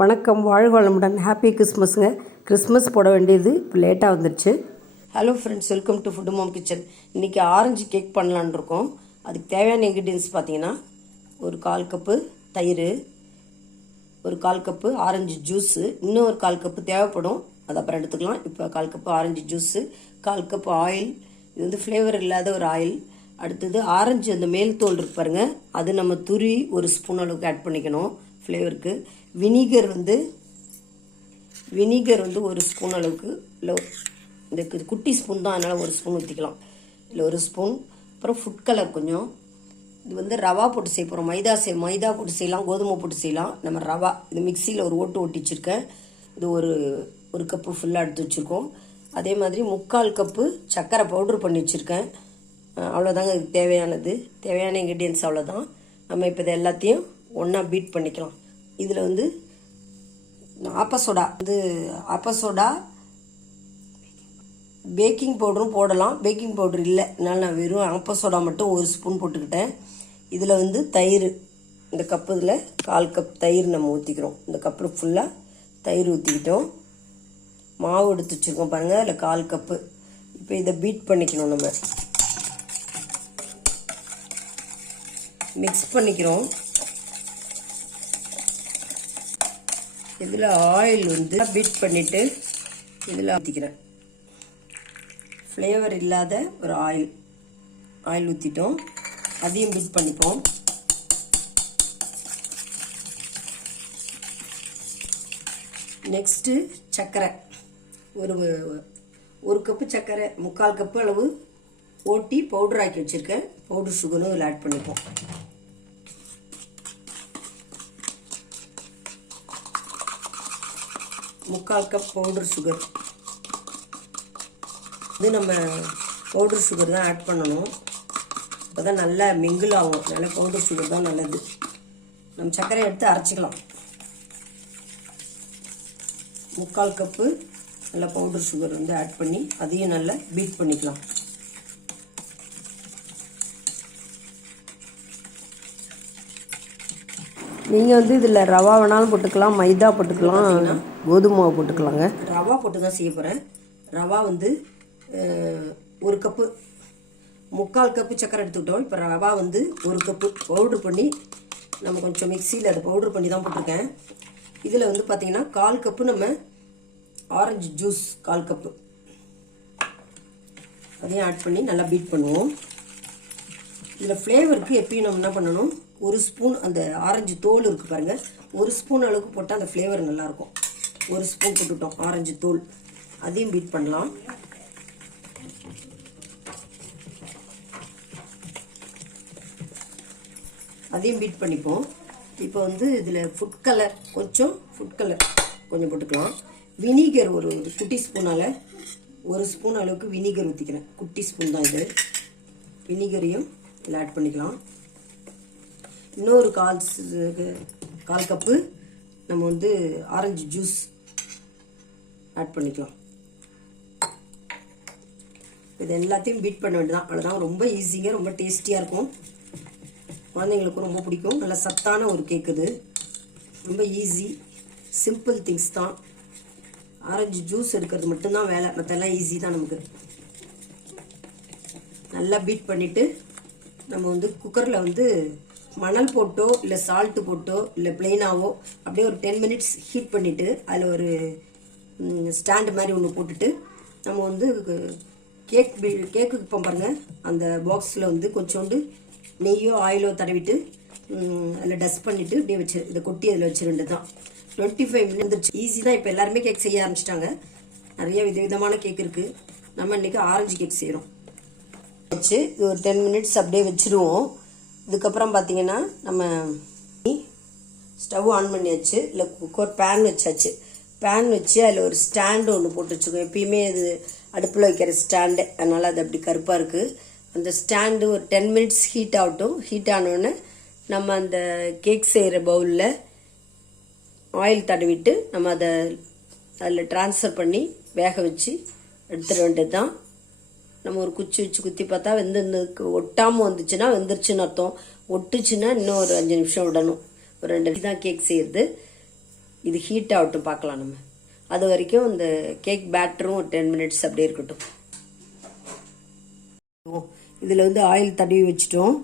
வணக்கம், வாழ்க வளமுடன். ஹாப்பி கிறிஸ்மஸுங்க. கிறிஸ்மஸ் போட வேண்டியது இப்போ லேட்டாக வந்துடுச்சு. Hello friends, welcome to Food Mom Kitchen. இன்றைக்கி ஆரஞ்சு கேக் பண்ணலான் இருக்கோம். அதுக்கு தேவையான இன்க்ரீடியன்ஸ் பார்த்தீங்கன்னா, ஒரு 1/4 கப்பு தயிர், ஒரு 1/4 கப்பு ஆரஞ்சு ஜூஸு, இன்னும் ஒரு 1/4 கப்பு தேவைப்படும், அது அப்புறம் எடுத்துக்கலாம். இப்போ 1/4 cup orange juice, 1/4 cup oil, இது வந்து ஃப்ளேவர் இல்லாத ஒரு ஆயில். அடுத்தது ஆரஞ்சு அந்த மேல் தோல் இருக்கு பாருங்க, அது நம்ம துருவி ஒரு ஸ்பூன் அளவுக்கு ஆட் பண்ணிக்கணும் ஃப்ளேவருக்கு. வினிகர் வந்து ஒரு ஸ்பூன் அளவுக்கு, இல்லை இந்த குட்டி ஸ்பூன் தான், அதனால் ஒரு ஸ்பூன் ஊற்றிக்கலாம், இல்லை ஒரு ஸ்பூன். அப்புறம் ஃபுட் கலர் கொஞ்சம். இது வந்து ரவா போட்டு செய்ய போகிறோம். மைதா போட்டு செய்யலாம், கோதுமை போட்டு செய்யலாம். நம்ம ரவா இது மிக்சியில் ஒரு ஓட்டி வச்சுருக்கேன். இது ஒரு கப்பு ஃபுல்லாக எடுத்து வச்சுருக்கோம். அதே மாதிரி 3/4 கப்பு சர்க்கரை பவுட்ரு பண்ணி வச்சுருக்கேன். அவ்வளோதாங்க இதுக்கு தேவையான இன்க்ரீடியன்ஸ் அவ்வளோதான். நம்ம இப்போ இதை எல்லாத்தையும் ஒன்றா பீட் பண்ணிக்கலாம். இதில் வந்து ஆப்பசோடா பேக்கிங் பவுடரும் போடலாம். பேக்கிங் பவுடர் இல்லை, அதனால் நான் வெறும் ஆப்பசோடா மட்டும் ஒரு ஸ்பூன் போட்டுக்கிட்டேன். இதில் வந்து தயிர், இந்த கப்பு இதில் 1/4 கப் தயிர் நம்ம ஊற்றிக்கிறோம். இந்த கப்பு ஃபுல்லாக தயிர் ஊற்றிக்கிட்டோம். மாவு எடுத்து வச்சுருக்கோம் பாருங்கள், அதில் 1/4 கப்பு. இப்போ இதை பீட் பண்ணிக்கணும், நம்ம மிக்ஸ் பண்ணிக்கிறோம். இதில் ஆயில் வந்து பீட் பண்ணிவிட்டு இதில் ஊற்றிக்கிறேன். ஃப்ளேவர் இல்லாத ஒரு ஆயில் ஊற்றிட்டோம். அதையும் பீட் பண்ணிப்போம். நெக்ஸ்ட்டு சர்க்கரை, ஒரு கப்பு சர்க்கரை, 3/4 கப்பு அளவு ஓட்டி பவுடர் ஆக்கி வச்சுருக்கேன். பவுடர் சுகரும் இதில் ஆட் பண்ணிப்போம். முக்கால் கப் பவுடர் சுகர். இது நம்ம பவுடர் சுகர் தான் ஆட் பண்ணணும், அப்போ தான் நல்லா மிங்கிள் ஆகும். நல்ல பவுடர் சுகர் தான் நல்லது. நம்ம சர்க்கரை எடுத்து அரைச்சிக்கலாம். 3/4 கப்பு நல்ல பவுடர் சுகர் வந்து ஆட் பண்ணி அதையும் நல்லா பீட் பண்ணிக்கலாம். நீங்கள் வந்து இதில் ரவா வேணாலும் போட்டுக்கலாம், மைதா போட்டுக்கலாம், கோதுமை மாவு போட்டுக்கலாங்க. ரவா போட்டு தான் செய்ய போகிறேன். ரவா வந்து ஒரு கப்பு, 3/4 கப்பு சக்கரை எடுத்துக்கிட்டோம். இப்போ ரவா வந்து ஒரு கப்பு பவுட்ரு பண்ணி, நம்ம கொஞ்சம் மிக்சியில் அதை பவுட்ரு பண்ணி தான் போட்டிருக்கேன். இதில் வந்து பார்த்திங்கன்னா 1/4 கப்பு நம்ம ஆரஞ்சு ஜூஸ், 1/4 கப்பு அதையும் ஆட் பண்ணி நல்லா பீட் பண்ணுவோம். இதில் ஃப்ளேவருக்கு எப்பயும் நம்ம என்ன பண்ணணும், ஒரு ஸ்பூன் அந்த ஆரஞ்சு தோல் இருக்குது பாருங்கள், ஒரு ஸ்பூன் அளவுக்கு போட்டால் அந்த ஃப்ளேவர் நல்லாயிருக்கும். ஒரு ஸ்பூன் போட்டுட்டோம் ஆரஞ்சு தோல், அதையும் பீட் பண்ணலாம். அதையும் பீட் பண்ணிப்போம். இப்போ வந்து இதில் ஃபுட் கலர் கொஞ்சம் போட்டுக்கலாம். வினிகர் ஒரு குட்டி ஸ்பூனால் ஒரு ஸ்பூன் அளவுக்கு வினிகர் ஊற்றிக்கிறேன். குட்டி ஸ்பூன் தான் இது. வினிகரையும் இதில் ஆட் பண்ணிக்கலாம். இன்னொரு 1/4 கப்பு நம்ம வந்து ஆரஞ்சு ஜூஸ் ஆட் பண்ணிக்கலாம். இது எல்லாத்தையும் பீட் பண்ண வேண்டியதான், அவ்வளோதான். ரொம்ப ஈஸிங்க, ரொம்ப டேஸ்டியாக இருக்கும். குழந்தைங்களுக்கும் ரொம்ப பிடிக்கும். நல்லா சத்தான ஒரு கேக் இது. ரொம்ப ஈஸி, சிம்பிள் திங்ஸ் தான். ஆரஞ்சு ஜூஸ் எடுக்கிறது மட்டும்தான் வேலை, மற்றெல்லாம் ஈஸி தான் நமக்கு. நல்லா பீட் பண்ணிவிட்டு நம்ம வந்து குக்கரில் வந்து மணல் போட்டோ இல்லை சால்ட்டு போட்டோ இல்லை பிளெயினாவோ அப்படியே ஒரு 10 மினிட்ஸ் ஹீட் பண்ணிவிட்டு அதில் ஒரு ஸ்டாண்டு மாதிரி ஒன்று போட்டுட்டு நம்ம வந்து கேக்குக்கு இப்போ பாருங்கள், அந்த பாக்ஸில் வந்து கொஞ்சோண்டு நெய்யோ ஆயிலோ தடவிட்டு அதில் டஸ்ட் பண்ணிவிட்டு அப்படியே இதை கொட்டி அதில் வச்சுருண்டு தான் 25 மினிட்ஸ் வந்துருச்சு. ஈஸி தான். இப்போ எல்லாருமே கேக் செய்ய ஆரம்பிச்சிட்டாங்க. நிறைய விதவிதமான கேக் இருக்குது. நம்ம இன்றைக்கி ஆரஞ்சு கேக் செய்கிறோம். வச்சு இது ஒரு 10 மினிட்ஸ் அப்படியே வச்சுருவோம். இதுக்கப்புறம் பார்த்தீங்கன்னா நம்ம ஸ்டவ் ஆன் பண்ணியாச்சு, இல்லை குக்கர் பேன் வச்சாச்சு. பேன் வச்சு அதில் ஒரு ஸ்டாண்டு ஒன்று போட்டு வச்சுக்கோம். எப்பயுமே இது அடுப்பில் வைக்கிற ஸ்டாண்டு, அதனால் அது அப்படி கருப்பாக இருக்குது. அந்த ஸ்டாண்டு ஒரு 10 மினிட்ஸ் ஹீட் ஆகட்டும். ஹீட் ஆனோடனே நம்ம அந்த கேக் செய்கிற பவுலில் ஆயில் தடவிட்டு நம்ம அதில் ட்ரான்ஸ்ஃபர் பண்ணி வேக வச்சு எடுத்துட வேண்டியது தான். நம்ம ஒரு குச்சி வச்சு குத்தி பார்த்தா ஒட்டாமல் வந்துச்சுன்னா வெந்துருச்சுன்னு அர்த்தம். ஒட்டுச்சுன்னா இன்னும் ஒரு 5 நிமிஷம் விடணும். ஒரு 2 தான் கேக் செய்கிறது. இது ஹீட் ஆகட்டும் பார்க்கலாம் நம்ம. அது வரைக்கும் இந்த கேக் பேட்டரும் ஒரு 10 மினிட்ஸ் அப்படியே இருக்கட்டும். இதில் வந்து ஆயில் தடவி வச்சுட்டோம்.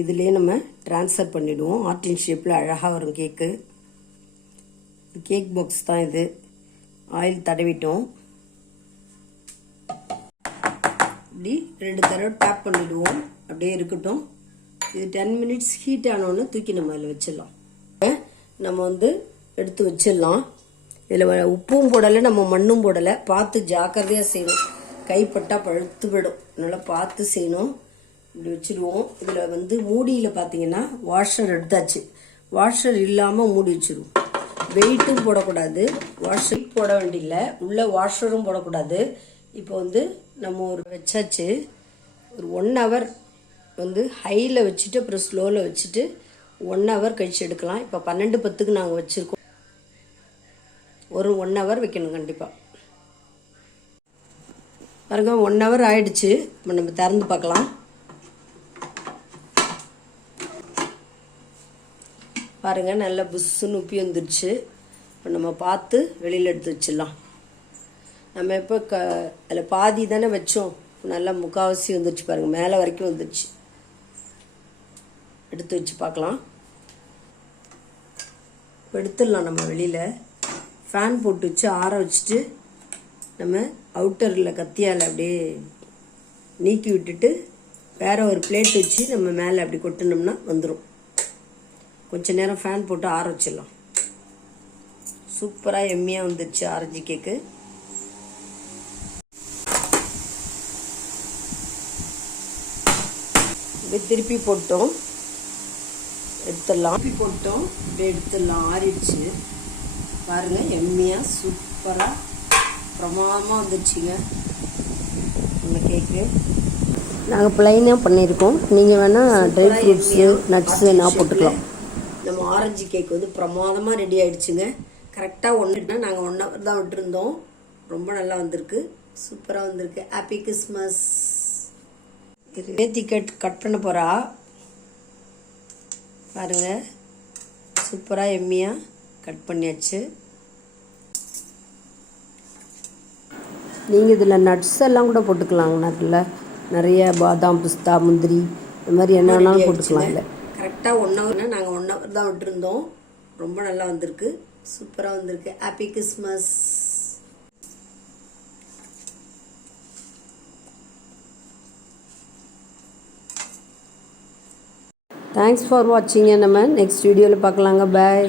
இதுலேயே நம்ம ட்ரான்ஸ்ஃபர் பண்ணிவிடுவோம். ஆர்டின் ஷேப்பில் அழகாக வரும் கேக்கு. கேக் பாக்ஸ் தான் இது. ஆயில் தடவிட்டோம். இப்படி 2 தடவை டேப் பண்ணிவிடுவோம். அப்படியே இருக்கட்டும். இது 10 மினிட்ஸ் ஹீட் ஆனோன்னு தூக்கி நம்ம அதில் வச்சிடலாம். நம்ம வந்து எடுத்து வச்சிடலாம். இதில் உப்பும் போடலை, நம்ம மண்ணும் போடலை. பார்த்து ஜாக்கிரதையாக செய்யணும். கைப்பட்டா பழுத்து விடும். நல்லா பார்த்து செய்யணும். இப்படி வச்சுருவோம். இதில் வந்து மூடியில் பார்த்தீங்கன்னா வாஷர் எடுத்தாச்சு. வாஷர் இல்லாமல் மூடி வச்சுருவோம். வெயிட்டும் போடக்கூடாது, வாஷர் போட வேண்டியில்லை, உள்ளே வாஷரும் போடக்கூடாது. இப்போ வந்து நம்ம ஒரு வச்சாச்சு. ஒரு 1 ஹவர் வந்து ஹையில் வச்சுட்டு அப்புறம் ஸ்லோவில் வச்சுட்டு 1 ஹவர் கழிச்சு எடுக்கலாம். இப்போ 12:10க்கு நாங்கள் வச்சுருக்கோம். ஒரு 1 ஹவர் வைக்கணும் கண்டிப்பாக. பாருங்க 1 ஹவர் ஆயிடுச்சு. இப்போ நம்ம திறந்து பார்க்கலாம். பாருங்க நல்லா புஷ்ஷுன்னு உப்பி வந்துடுச்சு. இப்போ நம்ம பார்த்து வெளியில் எடுத்து வச்சிடலாம். நம்ம இப்போ அதில் பாதி தானே வச்சோம். நல்லா முக்கால்வாசி வந்துடுச்சு பாருங்கள், மேலே வரைக்கும் வந்துடுச்சு. எடுத்து வச்சு பார்க்கலாம். இப்போ எடுத்துடலாம் நம்ம வெளியில். ஃபேன் போட்டு வச்சு ஆற வச்சுட்டு நம்ம அவுட்டரில் கத்தியால் அப்படியே நீக்கி விட்டுட்டு வேறு ஒரு பிளேட் வச்சு நம்ம மேலே அப்படி கொட்டினோம்னா வந்துடும். கொஞ்சம் நேரம் ஃபேன் போட்டு ஆற வச்சிடலாம். சூப்பராக எம்மியாக வந்துடுச்சு ஆரஞ்சு கேக்கு. இப்படி திருப்பி போட்டோம், எடுத்துடலாம். திருப்பி போட்டோம், இப்படி எடுத்துடலாம். ஆறிடுச்சு பாருங்கள். எம்மியாக சூப்பராக பிரமாதமாக வந்துடுச்சுங்க நம்ம கேக்கு. நாங்கள் ப்ளைனாக பண்ணியிருக்கோம். நீங்கள் வேணால் ட்ரை ஃப்ரூட்ஸு நட்ஸு என்ன போட்டுக்கலாம். நம்ம ஆரஞ்சு கேக் வந்து பிரமாதமாக ரெடி ஆகிடுச்சுங்க. கரெக்டாக ஒன்றுனா நாங்கள் 1 ஹவர் தான் விட்டுருந்தோம். ரொம்ப நல்லா வந்திருக்கு, சூப்பராக வந்திருக்கு. Happy Christmas. நேத்தி கட் பண்ண போகிறா பாருங்கள். சூப்பராக எம்மியாக கட் பண்ணியாச்சு. நீங்கள் இதில் நட்ஸ் எல்லாம் கூட போட்டுக்கலாங்க. நிறைய பாதாம், பிஸ்தா, முந்திரி இந்த மாதிரி என்ன வேணாலும் போட்டுக்கலாம். இல்லை கரெக்டாக 1 ஹவர்னா நாங்கள் 1 ஹவர் தான் விட்டுருந்தோம். ரொம்ப நல்லா வந்திருக்கு, சூப்பராக வந்திருக்கு. Happy Christmas. Thanks for வாட்சிங்க. நம்ம நெக்ஸ்ட் வீடியோவில் பார்க்கலாங்க. பாய்.